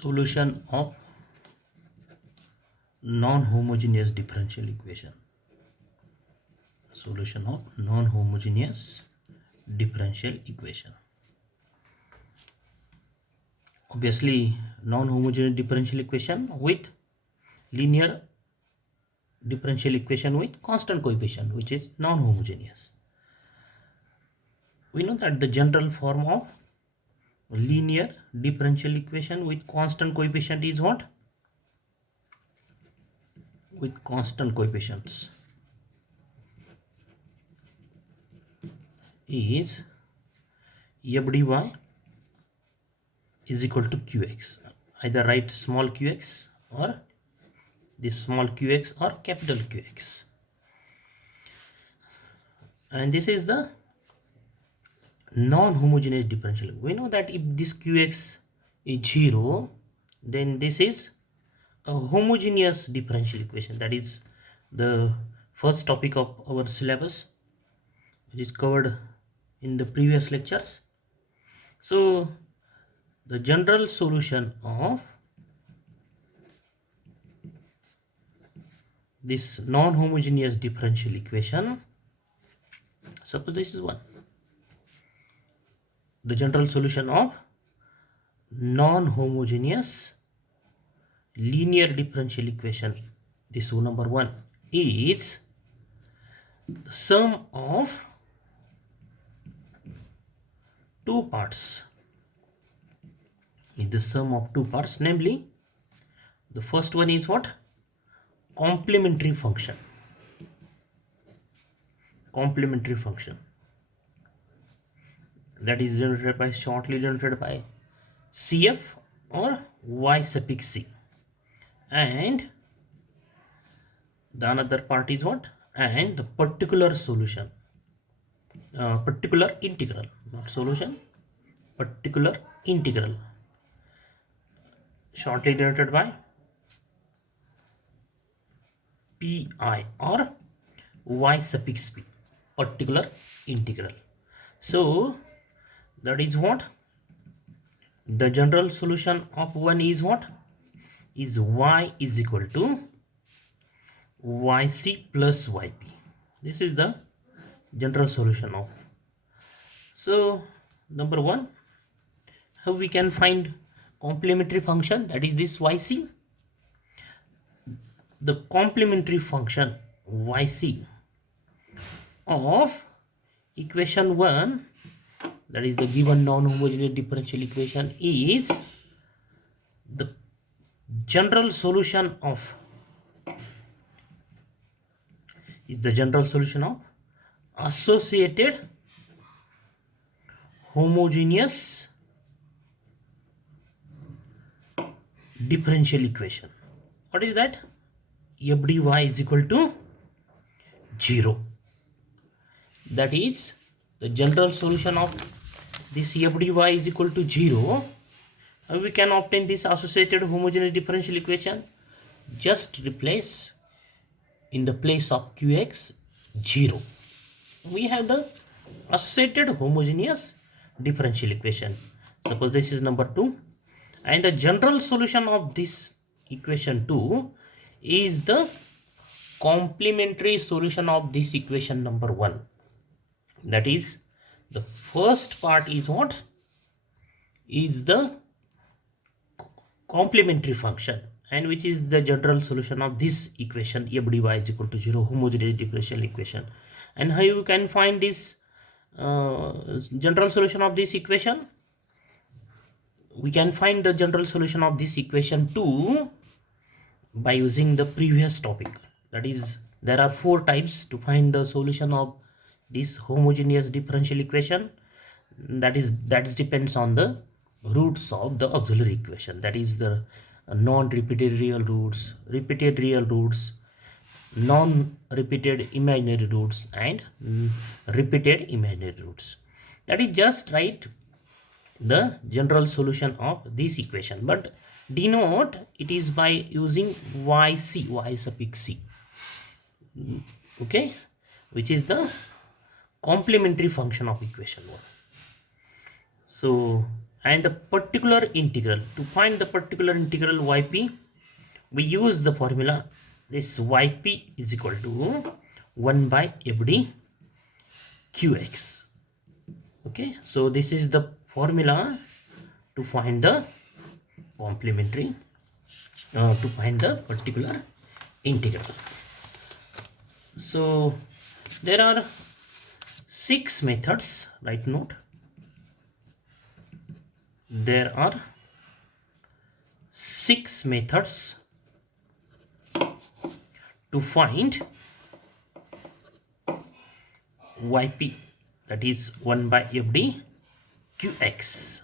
Solution of non-homogeneous differential equation. Solution of non-homogeneous differential equation. Obviously, non-homogeneous differential equation with linear differential equation with constant coefficient, which is non-homogeneous. We know that the general form of linear differential equation with constant coefficient is what? With constant coefficients is F.D.Y is equal to Qx. Either write small qx or this small qx or capital Qx. And this is the non-homogeneous differential. We know that if this Qx is 0, then this is a homogeneous differential equation. That is the first topic of our syllabus, which is covered in the previous lectures. So the general solution of this non-homogeneous differential equation, suppose this is 1. The general solution of non-homogeneous linear differential equation, this number 1, is the sum of two parts. Is the sum of two parts, namely the first one is what? Complementary function. Complementary function, that is denoted by, shortly denoted by CF or Y_C. And the another part is what? And the particular solution, particular integral, not solution, particular integral, shortly denoted by PI or Y_P, particular integral. So that is what? The general solution of 1 is what? Is y is equal to yc plus yp. This is the general solution of. So number 1, how we can find complementary function, that is this yc. The complementary function yc of equation 1, that is the given non-homogeneous differential equation, is the general solution of associated homogeneous differential equation. What is that? F.D.Y is equal to 0. That is the general solution of this F.D.Y is equal to 0. How we can obtain this associated homogeneous differential equation? Just replace in the place of Qx 0. We have the associated homogeneous differential equation. Suppose this is number 2, and the general solution of this equation 2 is the complementary solution of this equation number 1. That is, the first part is what? Is the complementary function, and which is the general solution of this equation F.D.Y is equal to 0, homogeneous differential equation. And how you can find this general solution of this equation? We can find the general solution of this equation 2 by using the previous topic. That is, there are 4 types to find the solution of this homogeneous differential equation. That depends on the roots of the auxiliary equation. That is the non-repeated real roots, repeated real roots, non-repeated imaginary roots, and repeated imaginary roots. That is, just write the general solution of this equation, but denote it is by using yc, y suffix c, okay, which is the complementary function of equation 1. So And the particular integral, to find the particular integral yp, we use the formula, this yp is equal to 1 by fd qx. Okay, so this is the formula to find the complementary, to find the particular integral. So there are 6 methods, write note. There are 6 methods to find yp, that is 1 by fd qx.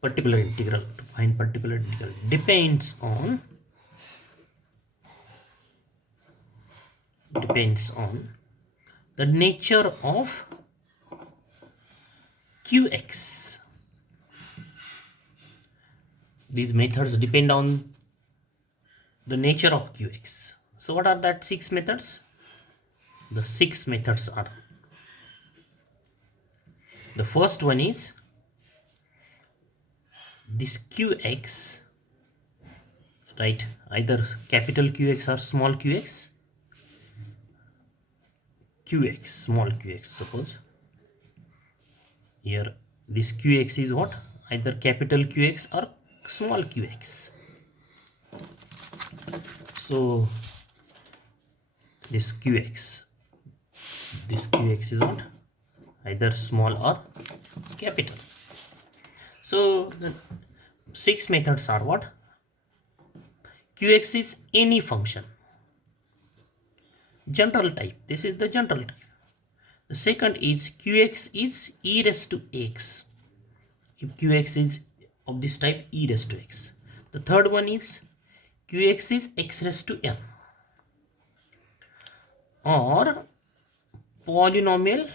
Particular integral, to find particular integral depends on the nature of qx. These methods depend on the nature of qx. So what are that 6 methods? The 6 methods are, the first one is this qx, right, either capital qx or small qx. Qx, small qx, suppose here this qx is what, either capital qx or small qx. So this qx is what, either small or capital. So the 6 methods are what? Qx is any function, general type, this is the general type. The second is qx is e raised to x, if qx is of this type, e raised to x. The third one is qx is x raised to m, or polynomial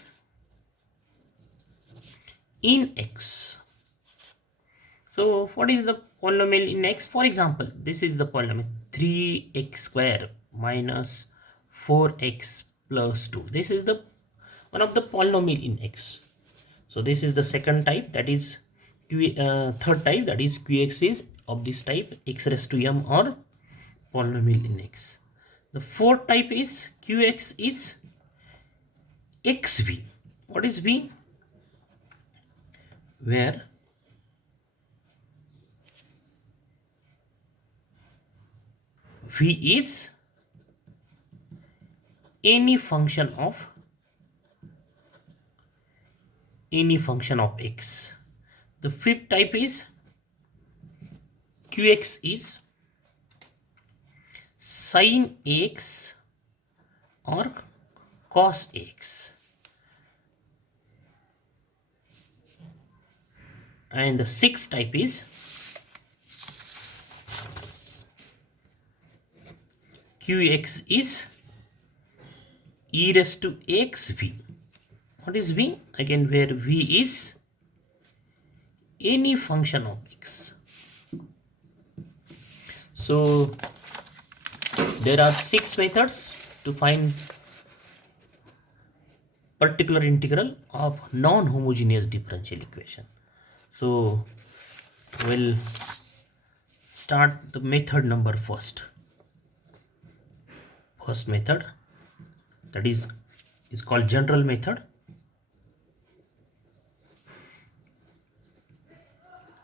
in x. So what is the polynomial in x? For example, this is the polynomial 3x square minus 4x plus 2. This is the one of the polynomial in x. So this is the second type, that is third type, that is qx is of this type, x raised to m or polynomial in x. The fourth type is qx is xv. What is v? Where v is any function of x. The fifth type is qx is sin x or cos x. And the sixth type is qx is e raised to xv. What is v? Again, where v is any function of x. So there are 6 methods to find particular integral of non-homogeneous differential equation. So we'll start the method number first. First method, that is called general method.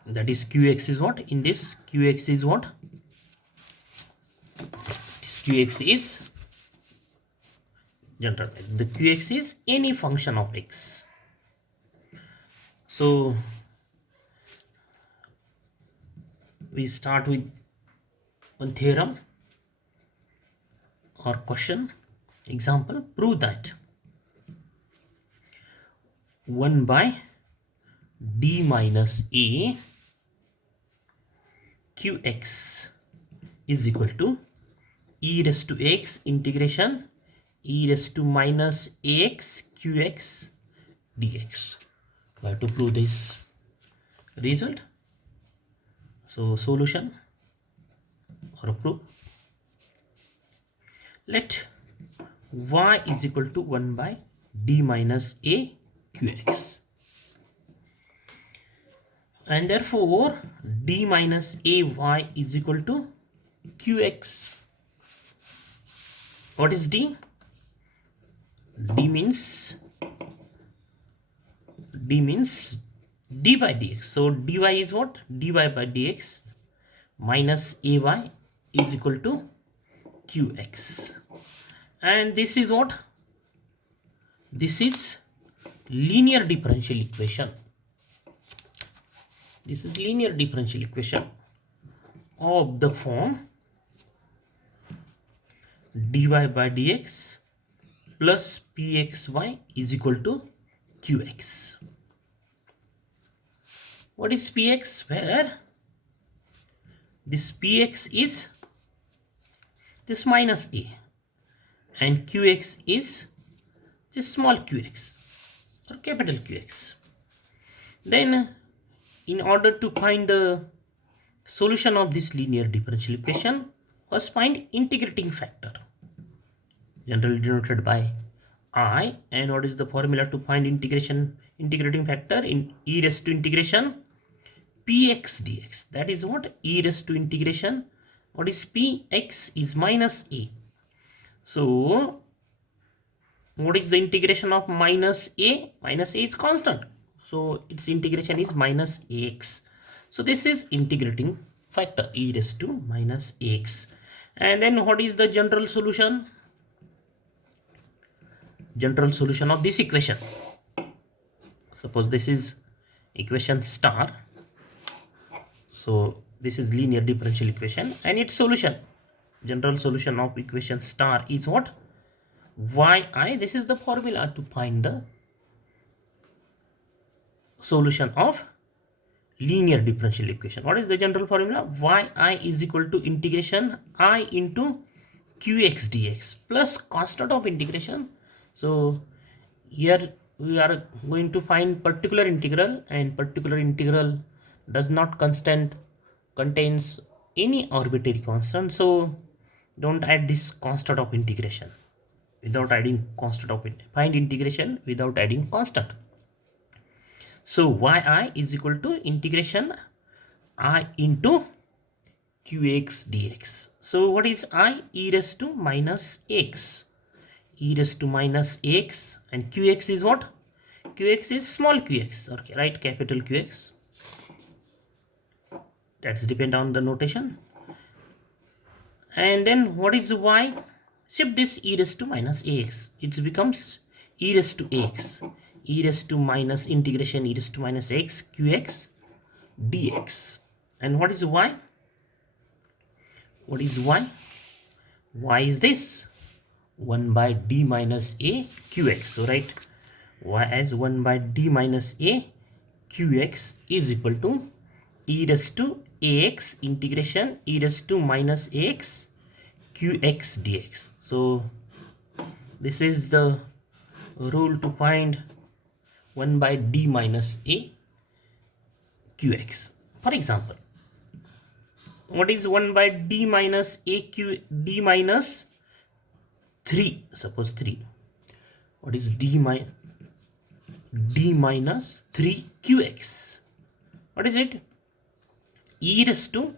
That is qx is what? In this qx is what? This qx is general. The qx is any function of x. So we start with one theorem or question. Example, prove that 1 by d minus a qx is equal to e raised to x integration e raised to minus ax qx dx. We have to prove this result. So solution or proof. Let y is equal to 1 by d minus a qx. and therefore d minus ay is equal to qx. What is d? d means d by dx. So dy is what? dy by dx minus ay is equal to qx. And this is what? This is linear differential equation. This is linear differential equation of the form dy by dx plus pxy is equal to qx. What is px? Where this px is this minus a and qx is this small qx or capital Qx. Then in order to find the solution of this linear differential equation, first find integrating factor, generally denoted by I. And what is the formula to find integrating factor? In e raised to integration px dx. That is what? E raised to integration. What is px? Is minus a. So what is the integration of minus a? Minus a is constant, so its integration is minus ax. So this is integrating factor, e raised to minus ax. And then what is the general solution? General solution of this equation. Suppose this is equation star. So this is linear differential equation and its solution. General solution of equation star is what? Yi. This is the formula to find the solution of linear differential equation. What is the general formula? Yi is equal to integration I into qx dx plus constant of integration. So here we are going to find particular integral, and particular integral does not contains any arbitrary constant. So don't add this constant of integration without adding constant of it. Find integration without adding constant. So yi is equal to integration I into qx dx. So what is I? E raised to minus x. E raised to minus x, and qx is what? Qx is small qx. Okay, right? Capital Qx. That's depend on the notation. And then what is y? Shift this e raised to minus ax. It becomes e raised to ax. E raised to minus integration e raised to minus x qx dx. And what is y? What is y? Y is this 1 by d minus a qx. So write y as 1 by d minus a qx is equal to e raised to ax integration e raised to minus ax qx dx. So this is the rule to find 1 by d minus a qx. For example, what is 1 by d minus a q d minus 3? Suppose 3. What is d minus 3 qx? What is it? E raised to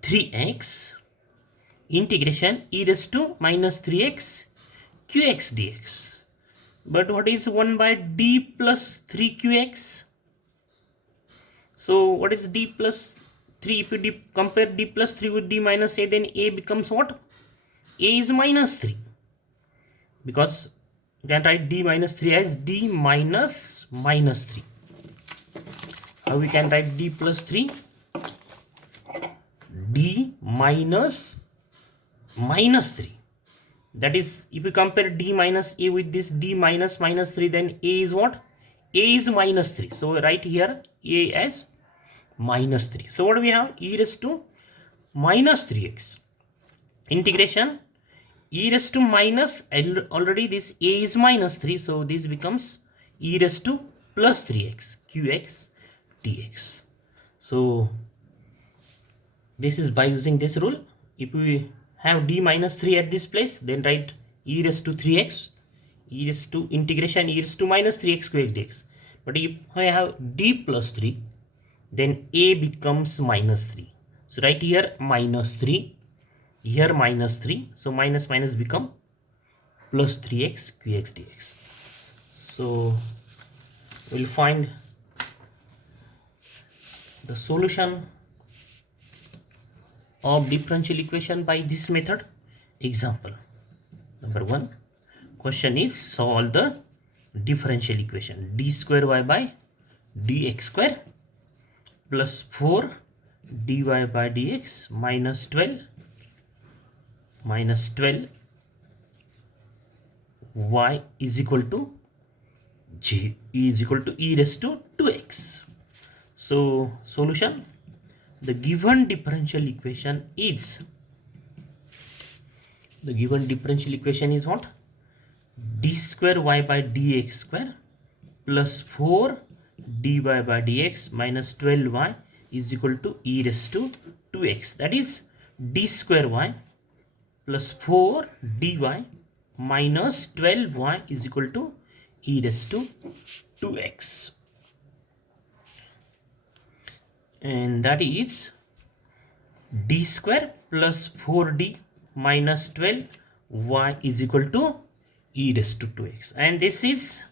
3x integration e raised to minus 3x qx dx. But what is 1 by d plus 3 qx? So what is d plus 3? If you compare d plus 3 with d minus a, then a becomes what? A is minus 3, because you can write d minus 3 as d minus minus 3. How we can write d plus 3? D minus minus 3. That is, if you compare d minus a with this d minus minus 3, then a is what? A is minus 3. So write here a as minus 3. So what do we have? E raised to minus 3x integration e raised to minus, already this a is minus 3. So this becomes e raised to plus 3x qx dx. So this is by using this rule. If we have d minus 3 at this place, then write e raised to 3x, e raised to integration e raised to minus 3x qx dx. But if I have d plus 3, then a becomes minus 3. So right here minus 3, here minus 3. So minus minus become plus 3x qx dx. So we'll find the solution of differential equation by this method. Example number 1. Question is solve the differential equation d square y by dx square plus 4 dy by dx minus 12 y is equal to e raised to 2x. So solution, the given differential equation is what? D square y by dx square plus 4 dy by dx minus 12y is equal to e raised to 2x. That is d square y plus 4 dy minus 12y is equal to e raised to 2x. And that is d square plus 4d minus 12y is equal to e raised to 2x. And this is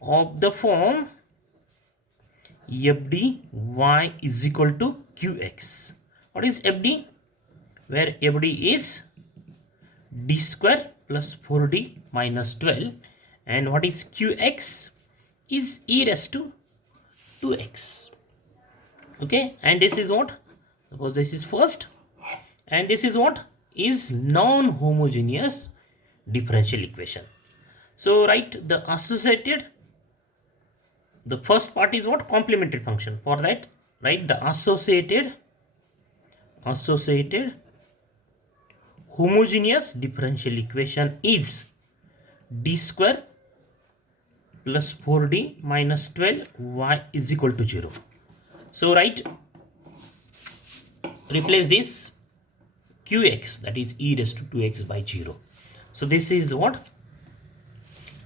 of the form fd y is equal to qx. What is fd? Where fd is d square plus 4d minus 12, and what is qx is e raised to 2x. Okay, and this is what? Suppose this is first, and this is what? Is non-homogeneous differential equation. So write the associated, the first part is what? Complementary function. For that, write the associated homogeneous differential equation is d square plus 4d minus 12y is equal to 0. So write, replace this qx, that is e raised to 2x by 0. So this is what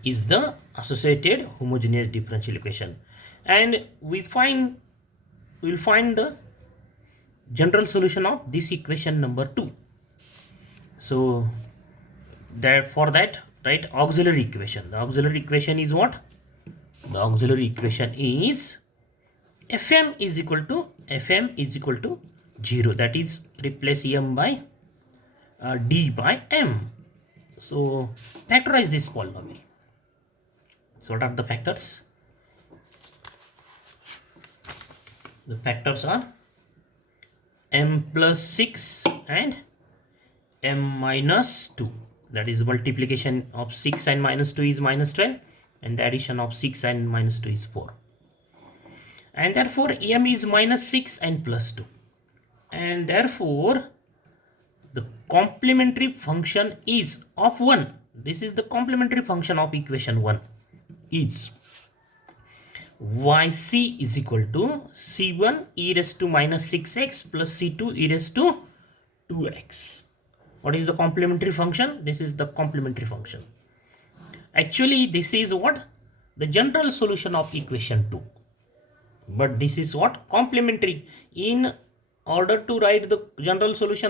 is the associated homogeneous differential equation, and we'll find the general solution of this equation number 2. So that for that, write auxiliary equation. The auxiliary equation is what? The auxiliary equation is fm is equal to 0. That is replace m by d by m. So factorize this polynomial. So what are the factors? The factors are m plus 6 and m minus 2. That is multiplication of 6 and minus 2 is minus 12, and the addition of 6 and minus 2 is 4. And therefore m is minus 6 and plus 2. And therefore the complementary function is of 1. This is the complementary function of equation 1 is yc is equal to c1 e raised to minus 6x plus c2 e raised to 2x. What is the complementary function? This is the complementary function. Actually this is what? The general solution of equation 2. But this is what? Complementary. In order to write the general solution